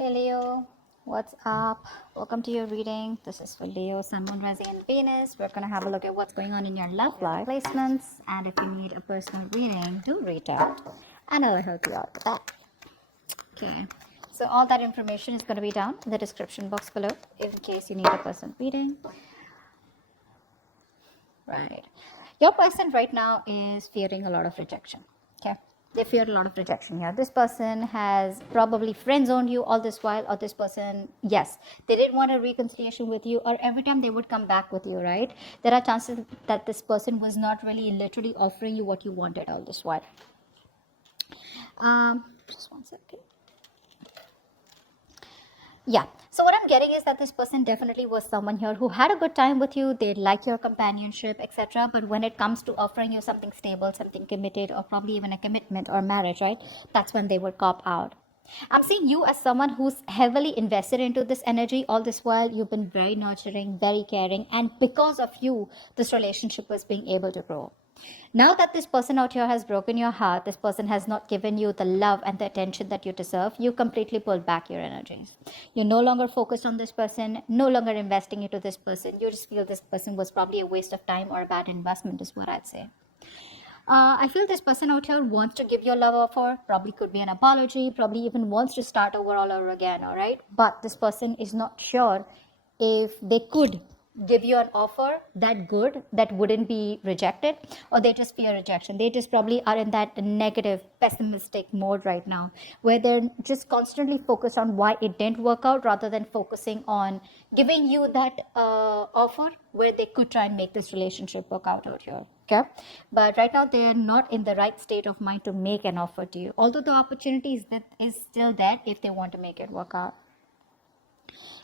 Hey Leo, what's up? Welcome to your reading. This is for Leo, Sun, Moon, Rising, and Venus. We're going to have a look at what's going on in your love life placements. And if you need a personal reading, do reach out and I'll help you out with that. Okay, so all that information is going to be down in the description box below in case you need a personal reading. Right. Your person right now is fearing a lot of rejection. Okay. They fear a lot of rejection here. This person has probably friend zoned you all this while, or this person, yes, they didn't want a reconciliation with you, or every time they would come back with you, right? There are chances that this person was not really literally offering you what you wanted all this while. Just one second. Yeah, so what I'm getting is that this person definitely was someone here who had a good time with you. They like your companionship, etc. But when it comes to offering you something stable, something committed, or probably even a commitment or marriage, right, that's when they would cop out. I'm seeing you as someone who's heavily invested into this energy. All this while you've been very nurturing, very caring, and because of you this relationship was being able to grow. Now that this person out here has broken your heart, this person has not given you the love and the attention that you deserve, you completely pull back your energies. You're no longer focused on this person, no longer investing into this person. You just feel this person was probably a waste of time or a bad investment, is what I'd say. I feel this person out here wants to give you a love offer, probably could be an apology, probably even wants to start all over again, all right? But this person is not sure if they could give you an offer that good that wouldn't be rejected, or they just fear rejection. They just probably are in that negative pessimistic mode right now, where they're just constantly focused on why it didn't work out rather than focusing on giving you that offer where they could try and make this relationship work out here. Okay, but right now they're not in the right state of mind to make an offer to you, although the opportunity is still there if they want to make it work out.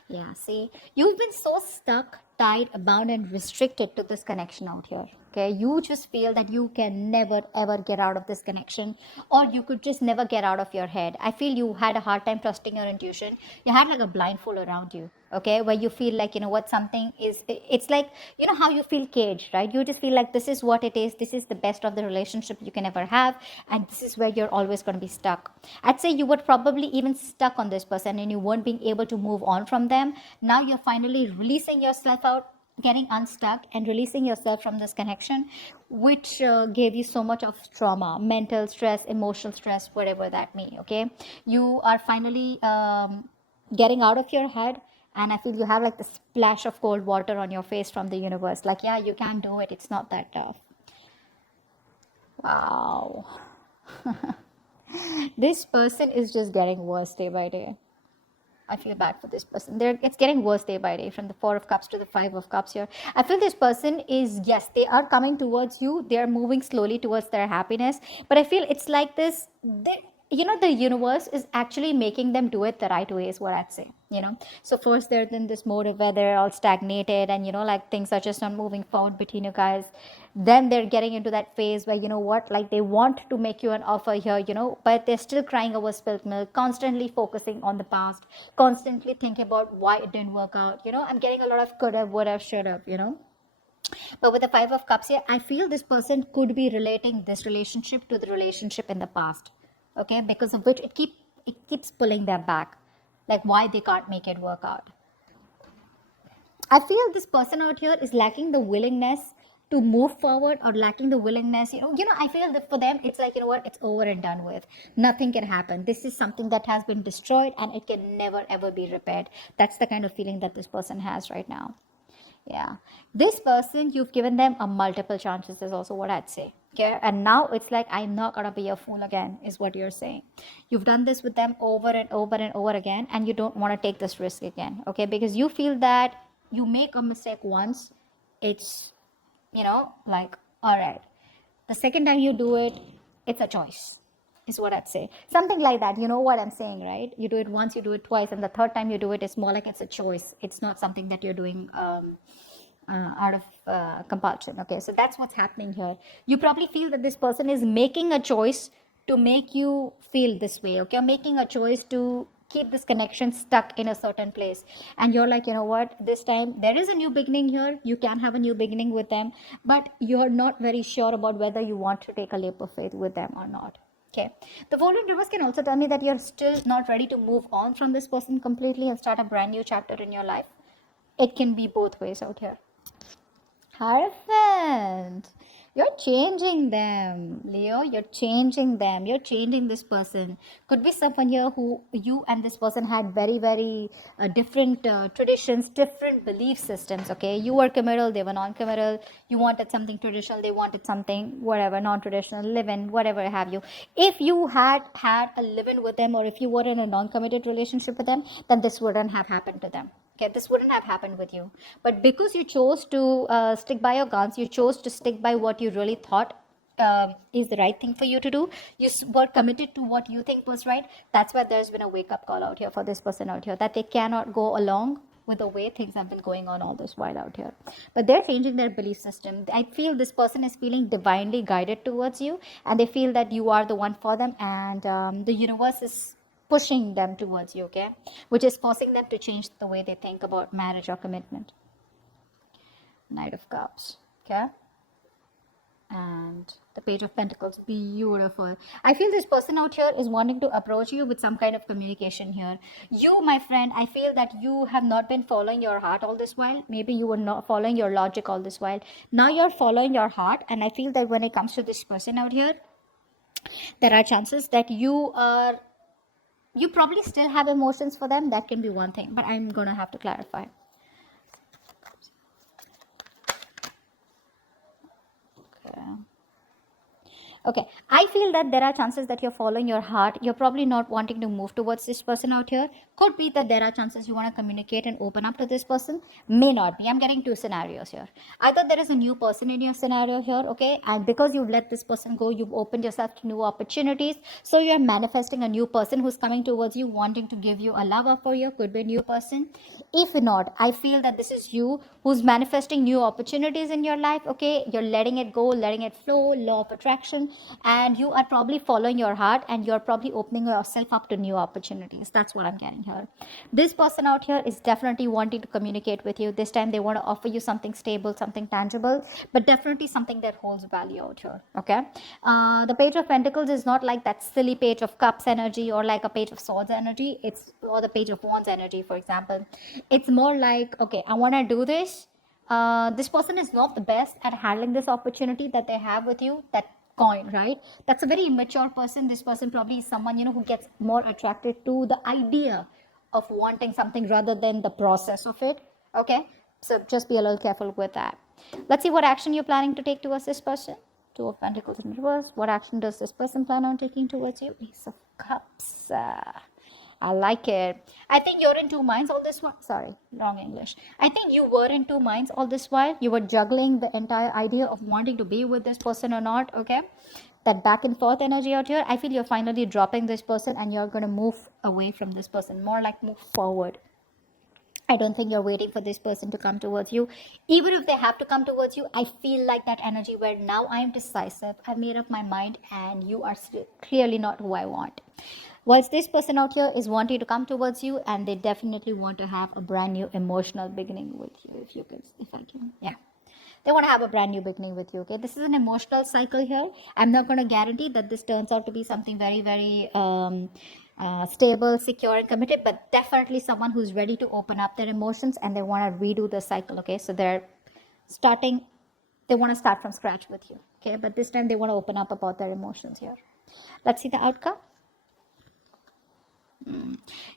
Yeah, see, you've been so stuck, tied, bound, and restricted to this connection out here. Okay, you just feel that you can never ever get out of this connection, or you could just never get out of your head. I feel you had a hard time trusting your intuition. You had like a blindfold around you, okay, where you feel like, you know what, something is, it's like, you know how you feel caged, right? You just feel like this is what it is, this is the best of the relationship you can ever have, and this is where you're always going to be stuck. I'd say you were probably even stuck on this person and you weren't being able to move on from them. Now you're finally releasing yourself out, getting unstuck and releasing yourself from this connection, which gave you so much of trauma, mental stress, emotional stress, whatever that may. Okay, you are finally getting out of your head, and I feel you have like the splash of cold water on your face from the universe, like, yeah, you can do it, it's not that tough. Wow. This person is just getting worse day by day. I feel bad for this person. It's getting worse day by day, from the 4 of Cups to the 5 of Cups here. I feel this person is, yes, they are coming towards you. They are moving slowly towards their happiness. But I feel it's like this, the universe is actually making them do it the right way, is what I'd say. So first they're in this mode of where they're all stagnated and, like things are just not moving forward between you guys. Then they're getting into that phase where, like they want to make you an offer here, but they're still crying over spilt milk, constantly focusing on the past, constantly thinking about why it didn't work out. I'm getting a lot of could have, would have, should have. But with the 5 of Cups here, I feel this person could be relating this relationship to the relationship in the past, okay, because of which it keeps pulling them back, like why they can't make it work out. I feel this person out here is lacking the willingness to move forward, or lacking the willingness, I feel that for them it's like, what, it's over and done with. Nothing can happen. This is something that has been destroyed and it can never ever be repaired. That's the kind of feeling that this person has right now. Yeah, this person, you've given them a multiple chances, is also what I'd say. Okay, and now it's like, I'm not gonna be a fool again, is what you're saying. You've done this with them over and over and over again, and you don't want to take this risk again. Okay, because you feel that you make a mistake once, it's, like, all right, the second time you do it, it's a choice, is what I'd say. Something like that. You know what I'm saying, right? You do it once, you do it twice, and the third time you do it, it's more like it's a choice. It's not something that you're doing out of compulsion. Okay, so that's what's happening here. You probably feel that this person is making a choice to make you feel this way. Okay, making a choice to keep this connection stuck in a certain place, and you're like, you know what, this time there is a new beginning here. You can have a new beginning with them, but you're not very sure about whether you want to take a leap of faith with them or not. Okay. The Fool in Reverse can also tell me that you're still not ready to move on from this person completely and start a brand new chapter in your life. It can be both ways out here. Hierophant, you're changing them, Leo. You're changing them. You're changing this person. Could be someone here who you and this person had very, very different traditions, different belief systems. Okay, you were committal, they were non-committal. You wanted something traditional, they wanted something whatever non-traditional, live-in, whatever have you. If you had a live-in with them, or if you were in a non-committed relationship with them, then this wouldn't have happened to them. Okay, this wouldn't have happened with you. But because you chose to stick by your guns, you chose to stick by what you really thought is the right thing for you to do. You were committed to what you think was right. That's why there's been a wake-up call out here for this person out here, that they cannot go along with the way things have been going on all this while out here. But they're changing their belief system. I feel this person is feeling divinely guided towards you, and they feel that you are the one for them, and the universe is pushing them towards you, okay, which is forcing them to change the way they think about marriage or commitment. Knight of Cups, okay, and the Page of Pentacles. Beautiful. I feel this person out here is wanting to approach you with some kind of communication here. You, my friend, I feel that you have not been following your heart all this while. Maybe you were not following your logic all this while. Now you're following your heart, and I feel that when it comes to this person out here, there are chances that you probably still have emotions for them. That can be one thing, but I'm gonna have to clarify. Okay, I feel that there are chances that you're following your heart. You're probably not wanting to move towards this person out here. Could be that there are chances you want to communicate and open up to this person. May not be. I'm getting two scenarios here. Either there is a new person in your scenario here, okay, and because you've let this person go, you've opened yourself to new opportunities. So you're manifesting a new person who's coming towards you, wanting to give you a love offer you. Could be a new person. If not, I feel that this is you who's manifesting new opportunities in your life, okay. You're letting it go, letting it flow, law of attraction, and you are probably following your heart, and you're probably opening yourself up to new opportunities. That's what I'm getting here. This person out here is definitely wanting to communicate with you. This time they want to offer you something stable, something tangible, but definitely something that holds value out here, okay. The Page of Pentacles is not like that silly Page of Cups energy, or like a Page of Swords energy. It's, or the Page of Wands energy, for example. It's more like, okay, I want to do this. This person is not the best at handling this opportunity that they have with you, that coin, right? That's a very immature person. This person probably is someone, who gets more attracted to the idea of wanting something rather than the process of it, okay. So just be a little careful with that. Let's see what action you're planning to take towards this person. Two of Pentacles in reverse. What action does this person plan on taking towards you? Ace of Cups. I like it. I think you're in two minds all this while. Sorry, wrong English. I think you were in two minds all this while. You were juggling the entire idea of wanting to be with this person or not, okay? That back and forth energy out here. I feel you're finally dropping this person, and you're going to move away from this person. More like move forward. I don't think you're waiting for this person to come towards you. Even if they have to come towards you, I feel like that energy where now I am decisive. I've made up my mind, and you are clearly not who I want. Whilst this person out here is wanting to come towards you, and they definitely want to have a brand new emotional beginning with you, if I can, yeah. They want to have a brand new beginning with you, okay. This is an emotional cycle here. I'm not going to guarantee that this turns out to be something very, very stable, secure, and committed, but definitely someone who's ready to open up their emotions, and they want to redo the cycle, okay. So they want to start from scratch with you, okay, but this time they want to open up about their emotions here. Let's see the outcome.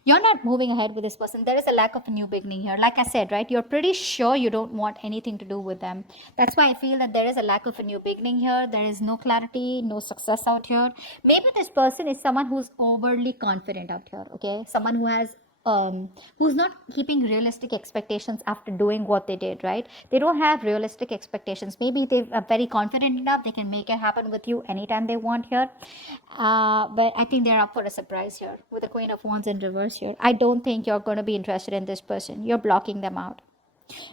You're not moving ahead with this person. There is a lack of a new beginning here. Like I said, right, you're pretty sure you don't want anything to do with them. That's why I feel that there is a lack of a new beginning here. There is no clarity, no success out here. Maybe this person is someone who's overly confident out here, okay, someone who has who's not keeping realistic expectations after doing what they did, right? They don't have realistic expectations. Maybe they are very confident enough they can make it happen with you anytime they want here, but I think they're up for a surprise here with the Queen of Wands in reverse here. I don't think you're going to be interested in this person. You're blocking them out.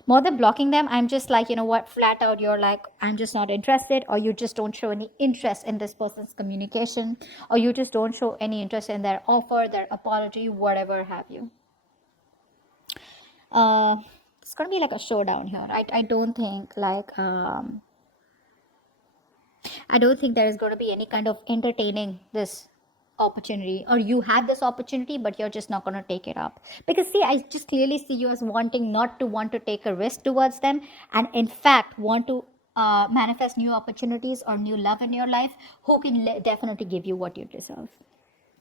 More than blocking them, I'm just like, flat out, you're like, I'm just not interested, or you just don't show any interest in this person's communication, or you just don't show any interest in their offer, their apology, whatever have you. It's gonna be like a showdown here. I don't think like I don't think there is going to be any kind of entertaining this opportunity, or you have this opportunity but you're just not going to take it up. Because see, I just clearly see you as wanting not to want to take a risk towards them, and in fact want to manifest new opportunities or new love in your life, who can definitely give you what you deserve.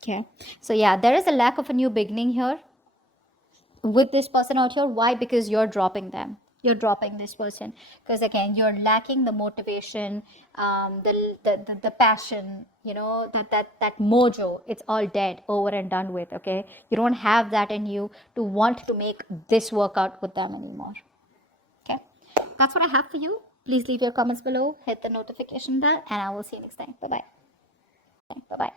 Okay, so yeah, there is a lack of a new beginning here with this person out here. Why? Because you're dropping them, you're dropping this person, because again you're lacking the motivation, the passion, you know, that mojo. It's all dead, over and done with. Okay, you don't have that in you to want to make this work out with them anymore. Okay, that's what I have for you. Please leave your comments below, hit the notification bell, and I will see you next time. Bye bye. Bye bye.